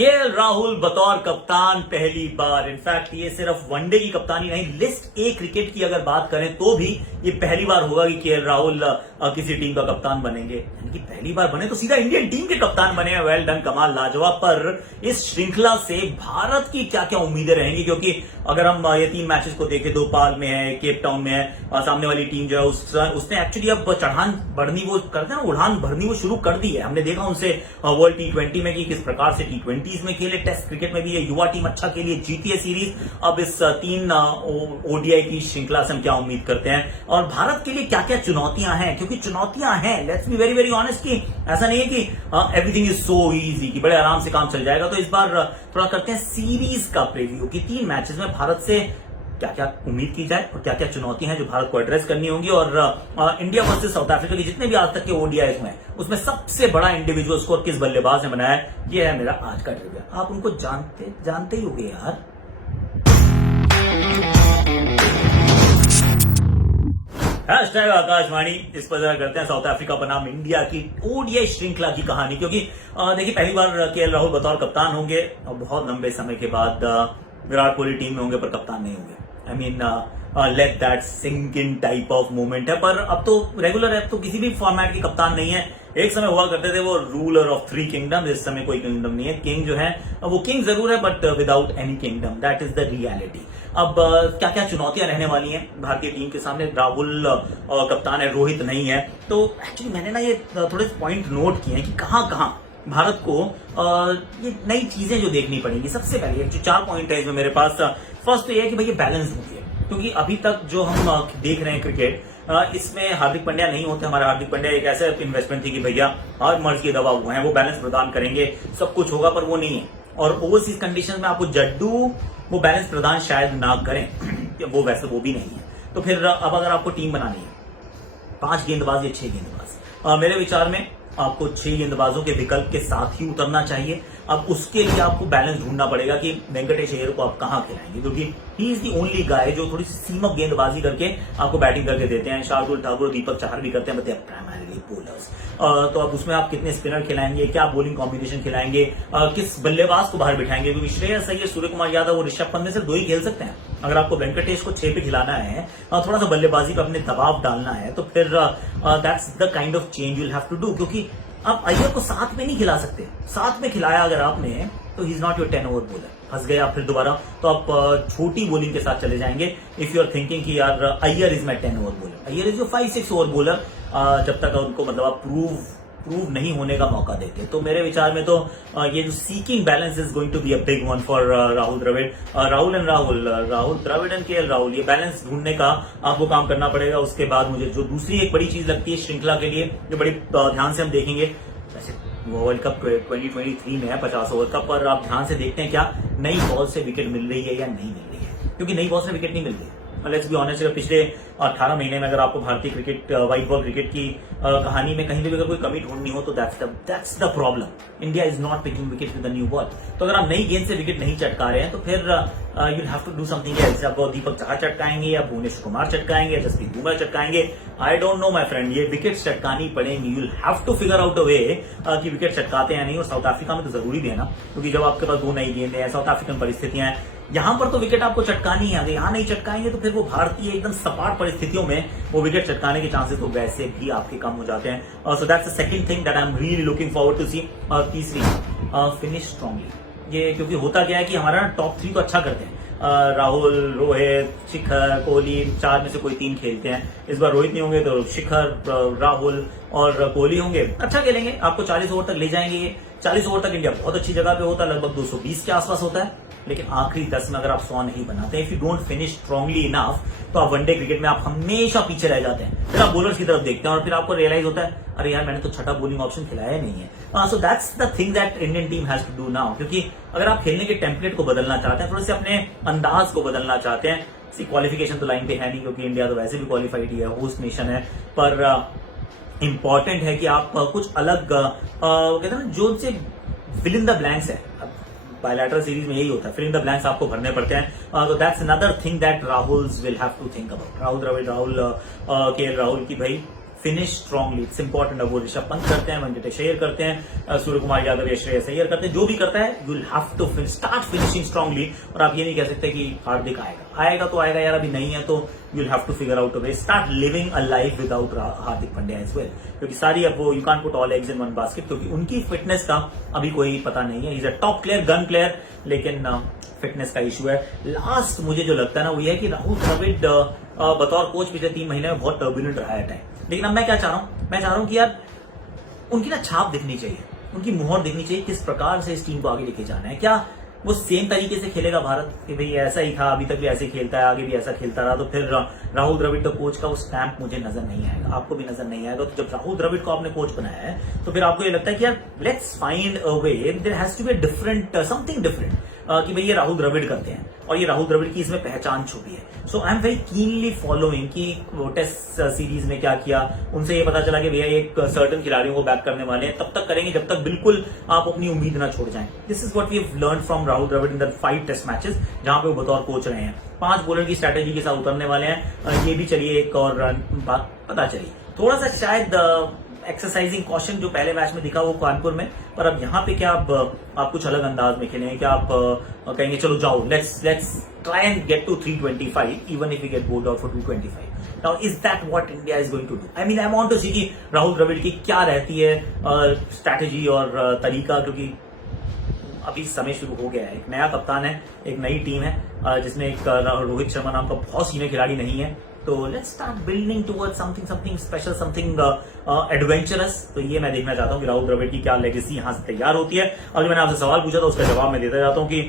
KL Rahul बतौर कप्तान पहली बार, इनफैक्ट ये सिर्फ वनडे की कप्तानी नहीं, लिस्ट ए क्रिकेट की अगर बात करें तो भी ये पहली बार होगा कि केएल राहुल किसी टीम का कप्तान बनेंगे। यानी कि पहली बार बने तो सीधा इंडियन टीम के कप्तान बने हैं। वेल डन, कमाल, लाजवाब। पर इस श्रृंखला से भारत की क्या क्या उम्मीदें रहेंगी, क्योंकि अगर हम ये 3 मैचेस को देखें, भोपाल में है, केप टाउन में है, सामने वाली टीम जो है उसने एक्चुअली अब चढ़ान बढ़नी, वो करते हैं ना, उड़ान भरनी वो शुरू कर दी है। हमने देखा उनसे वर्ल्ड T20 में कि किस प्रकार से T20 में खेले, टेस्ट क्रिकेट में भी ये युवा टीम अच्छा खेली, जीती है सीरीज। अब इस 3 ओडीआई की श्रृंखला से हम क्या उम्मीद करते हैं और भारत के लिए क्या क्या चुनौतियां हैं, क्योंकि चुनौतियां हैं, let's be very very honest, कि ऐसा नहीं है कि एवरीथिंग इज सो इजी कि बड़े आराम से काम चल जाएगा। तो इस बार थोड़ा करते हैं सीरीज का प्रीव्यू कि 3 मैचेस में भारत से क्या क्या उम्मीद की जाए और क्या क्या चुनौतियां हैं जो भारत को एड्रेस करनी होंगी। और इंडिया वर्सेस साउथ अफ्रीका की जितने भी आज तक के ओडीआई में, उसमें सबसे बड़ा इंडिविजुअल स्कोर किस बल्लेबाज ने बनाया है, ये है मेरा आज का ट्रिविया। आप उनको जानते ही होंगे यार। हैशटैग आकाशवाणी, इस पर जरा करते हैं साउथ अफ्रीका बनाम इंडिया की ओडीआई श्रृंखला की कहानी। क्योंकि देखिए, पहली बार केएल राहुल बतौर कप्तान होंगे और बहुत लंबे समय के बाद विराट कोहली टीम में होंगे पर कप्तान नहीं होंगे। I mean let that sink in type of moment है। पर अब तो रेगुलर है, अब तो किसी भी फॉर्मेट के कप्तान नहीं है। एक समय हुआ करते थे वो रूलर ऑफ 3 किंगडम, इस समय कोई किंगडम नहीं है। किंग जो है वो किंग जरूर है but without any kingdom, that is the reality. अब क्या क्या चुनौतियां रहने वाली हैं भारतीय टीम के सामने। राहुल कप्तान है, रोहित नहीं है। तो एक्चुअली मैंने ना ये थोड़े पॉइंट नोट किए हैं कि कहां कहां भारत को ये नई चीजें जो देखनी पड़ेंगी। सबसे पहले जो 4 पॉइंट है इसमें मेरे पास, फर्स्ट तो ये है कि भाई ये बैलेंस होती है, क्योंकि अभी तक जो हम देख रहे हैं क्रिकेट, इसमें हार्दिक पांड्या नहीं होते। हमारे हार्दिक पांड्या एक ऐसा इन्वेस्टमेंट थी कि भैया हर मर्ज की दवा हुआ है, वो बैलेंस प्रदान करेंगे, सब कुछ होगा, पर वो नहीं है। और ओवरसीज कंडीशन में आपको जड्डू वो बैलेंस प्रदान शायद ना करें वो वैसे वो भी नहीं है। तो फिर अब अगर आपको टीम बनानी है 5 गेंदबाज या 6 गेंदबाज, मेरे विचार में आपको 6 गेंदबाजों के विकल्प के साथ ही उतरना चाहिए। अब उसके लिए आपको बैलेंस ढूंढना पड़ेगा कि वेंकटेश अय्यर को आप कहां खिलाएंगे, क्योंकि he is the only guy जो थोड़ी सी सीमक गेंदबाजी करके आपको बैटिंग करके देते हैं। शार्दुल ठाकुर, दीपक चाहर भी करते हैं, बट प्राइमरीली बोलर्स। तो अब उसमें आप कितने स्पिनर खिलाएंगे, क्या बॉलिंग कॉम्बिनेशन खिलाएंगे, किस बल्लेबाज को बाहर बिठाएंगे, क्योंकि श्रेयस अय्यर, सूर्य कुमार यादव और ऋषभ पंत में से 2 ही खेल सकते हैं। अगर आपको वेंकटेश को 6 पे खिलाना है, थोड़ा सा बल्लेबाजी पे अपने दबाव डालना है, तो फिर that's the kind of change you will have to do. क्योंकि आप अय्यर को साथ में नहीं खिला सकते। साथ में खिलाया अगर आपने तो he is not your 10 over bowler, फंस गए आप फिर दोबारा। तो आप छोटी बॉलिंग के साथ चले जाएंगे इफ यू आर थिंकिंग कि यार Iyer is my 10 over bowler. Iyer is your 5-6 over bowler, जब तक उनको मतलब आप प्रूव नहीं होने का मौका देते। तो मेरे विचार में तो ये जो seeking balance is going to be a big one for Rahul Dravid, Rahul Dravid and KL Rahul. ये बैलेंस ढूंढने का आपको काम करना पड़ेगा। उसके बाद मुझे जो दूसरी एक बड़ी चीज लगती है श्रृंखला के लिए, जो बड़ी ध्यान से हम देखेंगे, वैसे वर्ल्ड कप 2023 में है 50 ओवर का, पर आप ध्यान से देखते हैं क्या नई बॉल से विकेट मिल रही है या नहीं मिल रही है, क्योंकि नई बॉल से विकेट नहीं मिल रही है। लेट्स बी ऑनेस्ट, पिछले 18 महीने में अगर आपको भारतीय क्रिकेट, व्हाइट बॉल क्रिकेट की कहानी में कहीं भी अगर कोई कमी ढूंढनी हो तो that's the problem. India is not picking wicket with the new ball. तो अगर आप नई गेंद से विकेट नहीं चटका रहे हैं तो फिर you have to do something else. आप दीपक चाहर चटकाएंगे या भुवनेश्वर कुमार चटकाएंगे या जसप्रीत बुमराह चटकाएंगे, I don't know my friend. ये विकेट चटकानी पड़ेंगी, you will have to figure out a way कि विकेट चटकाते हैं नहीं। और साउथ अफ्रीका में तो जरूरी भी है ना, क्योंकि जब आपके पास 2 नई गेंदें हैं, साउथ अफ्रीकन परिस्थितियां हैं, यहां पर तो विकेट आपको चटकानी है। अगर यहां नहीं चटकाएंगे तो फिर वो भारतीय एकदम सपाट परिस्थितियों में वो विकेट चटकाने के चांसेस तो वैसे भी आपके कम हो जाते हैं। So that's the second thing that I am really looking forward to see. तीसरी, फिनिश स्ट्रांगली। ये क्योंकि होता क्या है कि हमारा टॉप 3 तो अच्छा करते हैं, राहुल, रोहित, शिखर, कोहली, 4 में से कोई 3 खेलते हैं। इस बार रोहित नहीं होंगे तो शिखर, राहुल और कोहली होंगे, अच्छा खेलेंगे, आपको 40 ओवर तक ले जाएंगे। ये 40 ओवर तक इंडिया बहुत अच्छी जगह पे होता है, लगभग 220 के आसपास होता है। लेकिन आखिरी 10 में अगर आप 100 नहीं बनाते, if you don't finish strongly enough, तो आप वनडे क्रिकेट में आप हमेशा पीछे रह जाते हैं। फिर आप बॉलर्स की तरफ देखते हैं और फिर आपको रियलाइज होता है, अरे यार मैंने तो छठा बॉलिंग ऑप्शन खिलाया नहीं है। So that's the thing that Indian team has to do now. क्योंकि अगर आप खेलने के टेम्पलेट को बदलना चाहते हैं, थोड़े से अपने अंदाज को बदलना चाहते हैं, क्वालिफिकेशन तो लाइन पे है नहीं, क्योंकि इंडिया तो वैसे भी क्वालिफाइड ही है, होस्ट नेशन है, पर इंपॉर्टेंट है कि आप कुछ अलग कहते हैं ना, जो से फिल इन द ब्लैंक्स है। बायलैटरल सीरीज में यही होता है, फिल इन द ब्लैंक्स आपको भरने पड़ते हैं। तो that's another thing that Rahul will have to think about. Rahul Dravid, KL Rahul की भाई फिनिश स्ट्रांगली, इट्स इंपॉर्टेंट। अब वो ऋषभ पंत करते हैं, वेंकटेश अय्यर करते हैं, सूर्य कुमार यादव या श्रेयस अय्यर करते हैं, जो भी करता है you will have to start finishing strongly. और आप ये नहीं कह सकते कि हार्दिक आएगा तो आएगा यार, अभी नहीं है तो you will have to figure out a way, start living a life without Hardik Pandya as well, क्योंकि सारी अब वो you can't put all eggs in one basket, क्योंकि उनकी फिटनेस का अभी कोई पता नहीं है। He is a top player, gun player, लेकिन फिटनेस का इशू है। लास्ट मुझे जो लगता है ना वो ये है कि राहुल द्रविड़ बतौर कोच पिछले 3 महीने में बहुत टर्बुलेंट रहा है टाइम, लेकिन अब मैं क्या चाह रहा हूं, मैं चाह रहा हूं कि यार उनकी ना छाप दिखनी चाहिए, उनकी मुहर दिखनी चाहिए, किस प्रकार से इस टीम को आगे लेके जाना है। क्या वो सेम तरीके से खेलेगा भारत कि भाई ऐसा ही था, अभी तक भी ऐसे ही खेलता है, आगे भी ऐसा खेलता रहा, तो फिर राहुल द्रविड़ तो कोच का वो स्टैंप मुझे नजर नहीं आएगा, आपको भी नजर नहीं आएगा। तो जब राहुल द्रविड़ को आपने कोच बनाया है तो फिर आपको ये लगता है कि यार let's find a way, there has to be different, something different, कि भाई ये राहुल द्रविड़ करते हैं और ये राहुल द्रविड़ की इसमें पहचान छुपी है। So I am very keenly following कि टेस्ट सीरीज में क्या किया, उनसे ये पता चला कि भैया एक सर्टन खिलाड़ियों को बैक करने वाले हैं, तब तक करेंगे जब तक बिल्कुल आप अपनी उम्मीद ना छोड़ जाएं। This is what we have learn from Rahul Dravid in the 5 test matches जहां पे वो बतौर कोच रहे हैं। 5 बॉलर की स्ट्रैटेजी के साथ उतरने वाले हैं, ये भी चलिए एक और बात पता चली, थोड़ा सा शायद एक्सरसाइजिंग कॉशन जो पहले मैच में दिखा वो कानपुर में, पर अब यहाँ पे क्या आप कुछ अलग अंदाज में खेलेंगे, क्या आप कहेंगे चलो जाओ let's try and get to 325 even if we get bowled out for 225। Now is that what India is going to do? I mean I want to see कि राहुल द्रविड़ की क्या रहती है स्ट्रैटेजी और तरीका, क्योंकि अभी समय शुरू हो गया है, एक नया कप्तान है, एक नई टीम है जिसमें एक रोहित शर्मा नाम का बहुत सीनियर खिलाड़ी नहीं है, तो let's start building towards something special, something adventurous. तो ये मैं देखना चाहता हूँ कि राहुल द्रविड़ की क्या लेगेसी यहाँ से तैयार होती है। और जो मैंने आपसे सवाल पूछा था उसका जवाब मैं देता जाता हूँ कि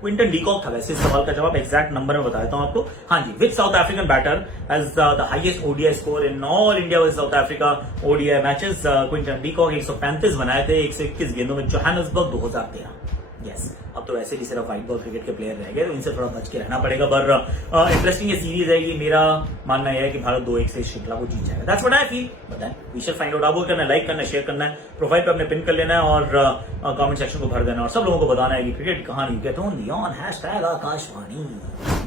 क्विंटन डीकॉक था वैसे इस सवाल का जवाब, एग्जैक्ट नंबर में बता देता हूं आपको। हाँ जी, which South African batter has the highest ODI score in all India versus South Africa ODI matches? Quinton de Kock 135 बनाए थे 121 गेंदों में, जोहान्सबर्ग 2013। यस, अब तो वैसे भी सिर्फ व्हाइट बॉल क्रिकेट के प्लेयर रह गए, तो इनसे थोड़ा बच के रहना पड़ेगा। पर इंटरेस्टिंग ये सीरीज है, ये मेरा मानना यह है कि भारत 2-1 से इस श्रृंखला को जीत जाएगा। That's what I feel, but then we shall find out. आपको करना है लाइक करना है, शेयर करना है, प्रोफाइल पे अपने पिन कर लेना है और कमेंट सेक्शन को भर देना और सब लोगों को बताना है कि क्रिकेट की कहानी get on the on #Akashvani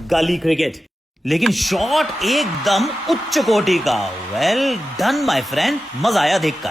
गली क्रिकेट, लेकिन शॉट एकदम उच्च कोटि का। वेल डन माय फ्रेंड, मजा आया देखकर।